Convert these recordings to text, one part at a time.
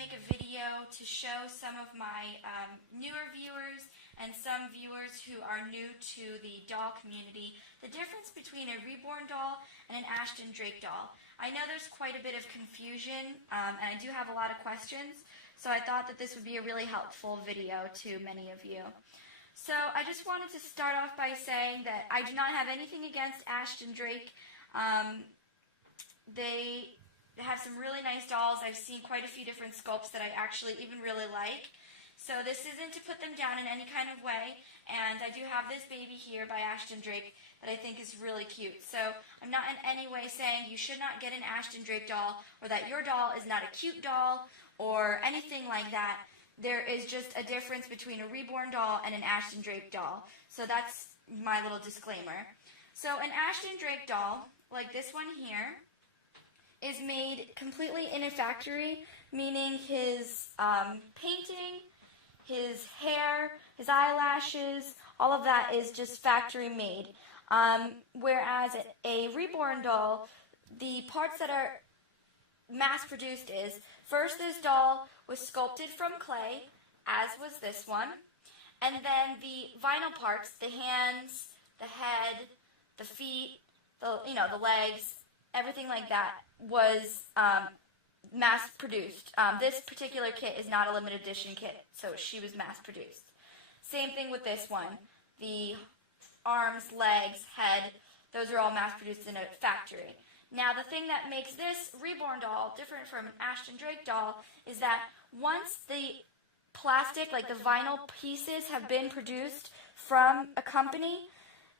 make a video to show some of my newer viewers and some viewers who are new to the doll community the difference between a Reborn doll and an Ashton Drake doll. I know there's quite a bit of confusion, and I do have a lot of questions, so I thought that this would be a really helpful video to many of you. So I just wanted to start off by saying that I do not have anything against Ashton Drake. They have some really nice dolls. I've seen quite a few different sculpts that I actually even really like. So this isn't to put them down in any kind of way. And I do have this baby here by Ashton Drake that I think is really cute. So I'm not in any way saying you should not get an Ashton Drake doll or that your doll is not a cute doll or anything like that. There is just a difference between a Reborn doll and an Ashton Drake doll. So that's my little disclaimer. So an Ashton Drake doll, like this one here, is made completely in a factory, meaning his painting, his hair, his eyelashes, all of that is just factory made. Whereas a Reborn doll, the parts that are mass-produced is, first this doll was sculpted from clay, as was this one, and then the vinyl parts, the hands, the head, the feet, the legs, everything like that was mass-produced. This particular kit is not a limited edition kit, so she was mass-produced. Same thing with this one. The arms, legs, head, those are all mass-produced in a factory. Now, the thing that makes this Reborn doll different from an Ashton Drake doll is that once the plastic, like the vinyl pieces, have been produced from a company,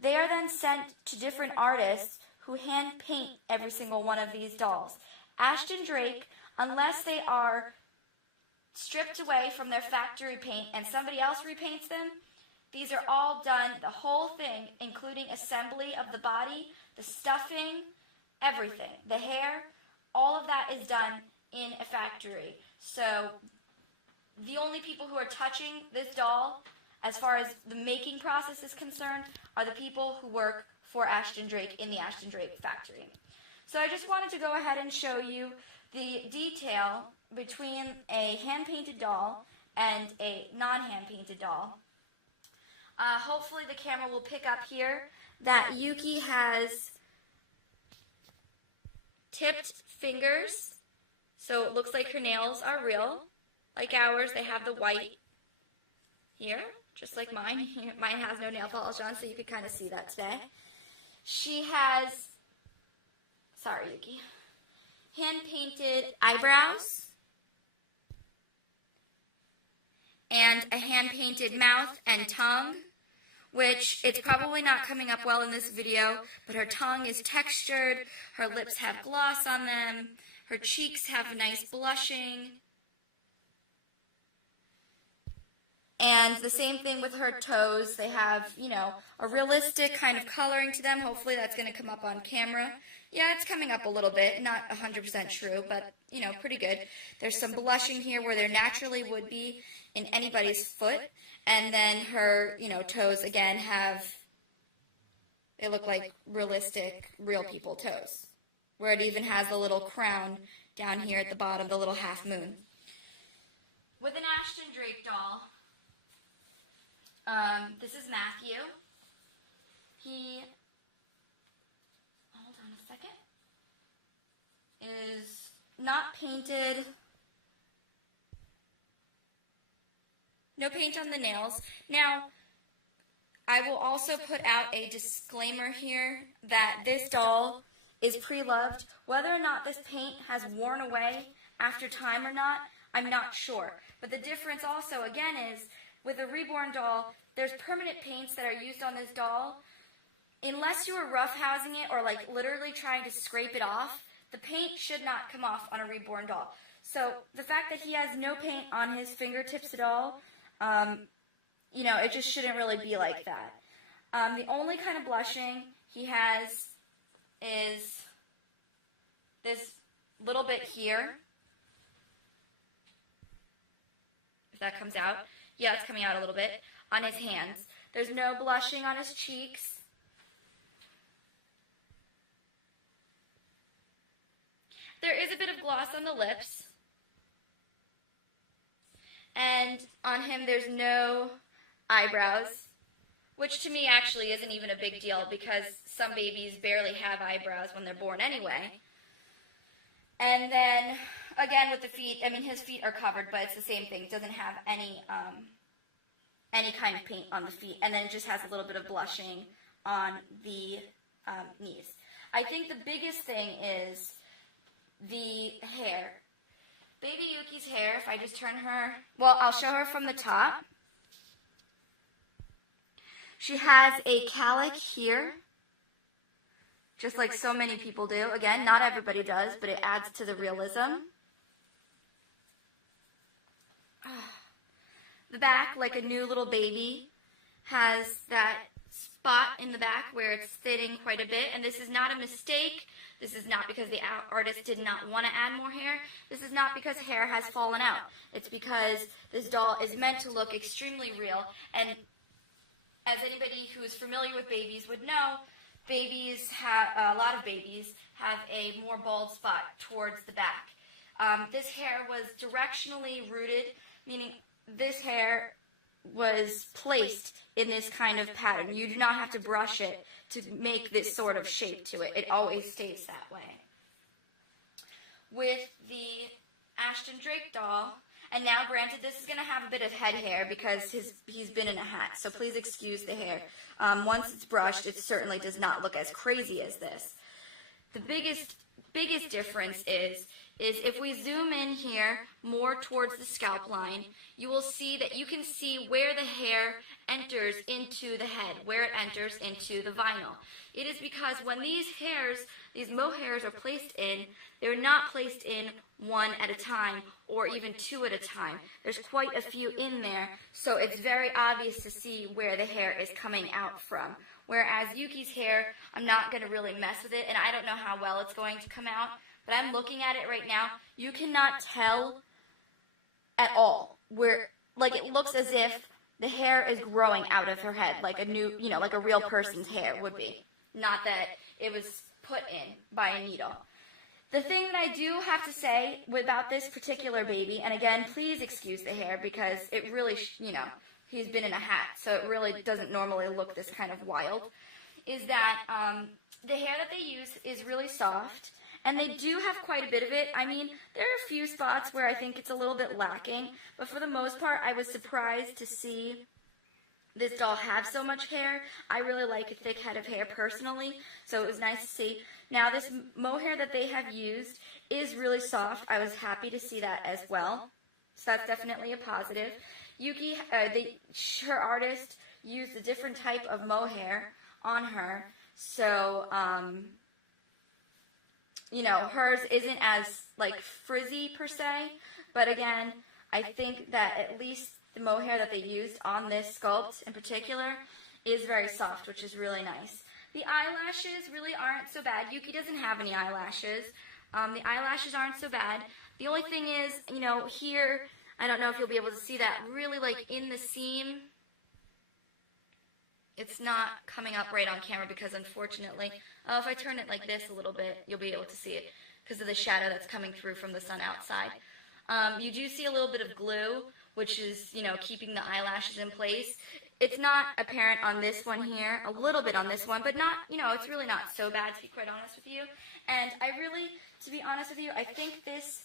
they are then sent to different artists who hand paint every single one of these dolls. Ashton Drake, unless they are stripped away from their factory paint and somebody else repaints them, these are all done, the whole thing, including assembly of the body, the stuffing, everything. The hair, all of that is done in a factory. So the only people who are touching this doll, as far as the making process is concerned, are the people who work for Ashton Drake in the Ashton Drake factory. So I just wanted to go ahead and show you the detail between a hand-painted doll and a non-hand-painted doll. Hopefully the camera will pick up here that Yuki has tipped fingers, so it looks like her nails are real. Like ours, they have the white here, just like mine. Mine has no nail polish on, so you can kind of see that today. She has, sorry Yuki, hand-painted eyebrows and a hand-painted mouth and tongue, which it's probably not coming up well in this video, but her tongue is textured, her lips have gloss on them, her cheeks have nice blushing. And the same thing with her toes. They have, a realistic kind of coloring to them. Hopefully that's going to come up on camera. Yeah, it's coming up a little bit. Not 100% true, but, pretty good. There's some blushing here where there naturally would be in anybody's foot. And then her, toes, again, they look like realistic, real people toes. Where it even has the little crown down here at the bottom, the little half moon. With an Ashton Drake doll, this is Matthew. He, hold on a second, is not painted, no paint on the nails. Now, I will also put out a disclaimer here that this doll is pre-loved. Whether or not this paint has worn away after time or not, I'm not sure. But the difference also, again, is with a Reborn doll, there's permanent paints that are used on this doll. Unless you are roughhousing it or like literally trying to scrape it off, the paint should not come off on a Reborn doll. So the fact that he has no paint on his fingertips at all, it just shouldn't really be like that. The only kind of blushing he has is this little bit here. If that comes out. Yeah, it's coming out a little bit. On his hands. There's no blushing on his cheeks. There is a bit of gloss on the lips. And on him there's no eyebrows, which to me actually isn't even a big deal because some babies barely have eyebrows when they're born anyway. And then, again with the feet, I mean his feet are covered, but it's the same thing. It doesn't have any kind of paint on the feet, and then it just has a little bit of blushing on the knees. I think the biggest thing is the hair. Baby Yuki's hair, if I just turn her, well, I'll show her from the top. She has a calic here, just like so many people do. Again, not everybody does, but it adds to the realism. The back, like a new little baby, has that spot in the back where it's thinning quite a bit, and this is not a mistake. This is not because the artist did not want to add more hair. This is not because hair has fallen out. It's because this doll is meant to look extremely real, and as anybody who is familiar with babies would know, a lot of babies have a more bald spot towards the back. This hair was directionally rooted, meaning this hair was placed in this kind of pattern. You do not have to brush it to make this sort of shape to it. It always stays that way. With the Ashton Drake doll, and now granted this is going to have a bit of head hair because he's been in a hat, so please excuse the hair. Once it's brushed, it certainly does not look as crazy as this. The biggest difference is if we zoom in here more towards the scalp line, you will see that you can see where the hair enters into the head, where it enters into the vinyl. It is because when these mohairs are placed in, they're not placed in one at a time or even two at a time. There's quite a few in there, so it's very obvious to see where the hair is coming out from. Whereas Yuki's hair, I'm not going to really mess with it, and I don't know how well it's going to come out. But I'm looking at it right now. You cannot tell at all where, like, it looks as if the hair is growing out of her head, like a new, like a real person's hair would be. Not that it was put in by a needle. The thing that I do have to say about this particular baby, and again, please excuse the hair because it really, he's been in a hat, so it really doesn't normally look this kind of wild, is that the hair that they use is really soft. And they do have quite a bit of it. I mean, there are a few spots where I think it's a little bit lacking, but for the most part, I was surprised to see this doll have so much hair. I really like a thick head of hair personally, so it was nice to see. Now, this mohair that they have used is really soft. I was happy to see that as well, so that's definitely a positive. Yuki, her artist, used a different type of mohair on her, so hers isn't as, like, frizzy per se, but again, I think that at least the mohair that they used on this sculpt in particular is very soft, which is really nice. The eyelashes really aren't so bad. Yuki doesn't have any eyelashes. The eyelashes aren't so bad. The only thing is, here, I don't know if you'll be able to see that, really, like, in the seam, it's not coming up right on camera because, unfortunately, if I turn it like this a little bit, you'll be able to see it because of the shadow that's coming through from the sun outside. You do see a little bit of glue, which is, keeping the eyelashes in place. It's not apparent on this one here, a little bit on this one, but not, it's really not so bad, to be quite honest with you. And I really, to be honest with you, I think this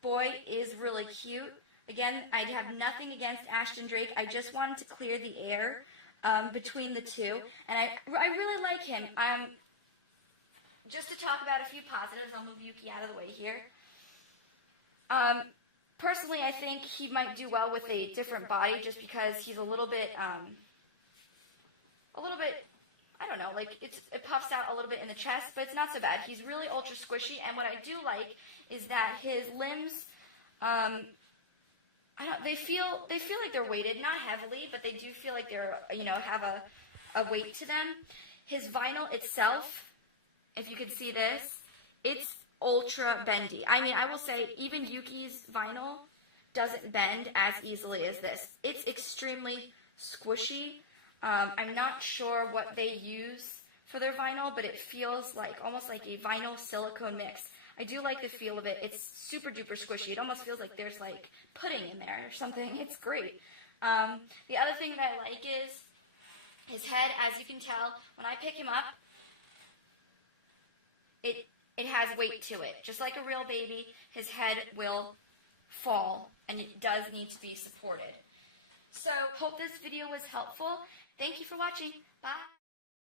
boy is really cute. Again, I have nothing against Ashton Drake. I just wanted to clear the air between the two, and I really like him. Just to talk about a few positives, I'll move Yuki out of the way here. Personally, I think he might do well with a different body, just because he's a little bit, I don't know, like it puffs out a little bit in the chest, but it's not so bad. He's really ultra squishy, and what I do like is that his limbs, they feel like they're weighted, not heavily, but they do feel like they're, have a weight to them. His vinyl itself, if you can see this, it's ultra bendy. I mean, I will say even Yuki's vinyl doesn't bend as easily as this. It's extremely squishy. I'm not sure what they use for their vinyl, but it feels like almost like a vinyl silicone mix. I do like the feel of it. It's super duper squishy. It almost feels like there's like pudding in there or something. It's great. The other thing that I like is his head. As you can tell, when I pick him up, it has weight to it. Just like a real baby, his head will fall, and it does need to be supported. So, hope this video was helpful. Thank you for watching. Bye.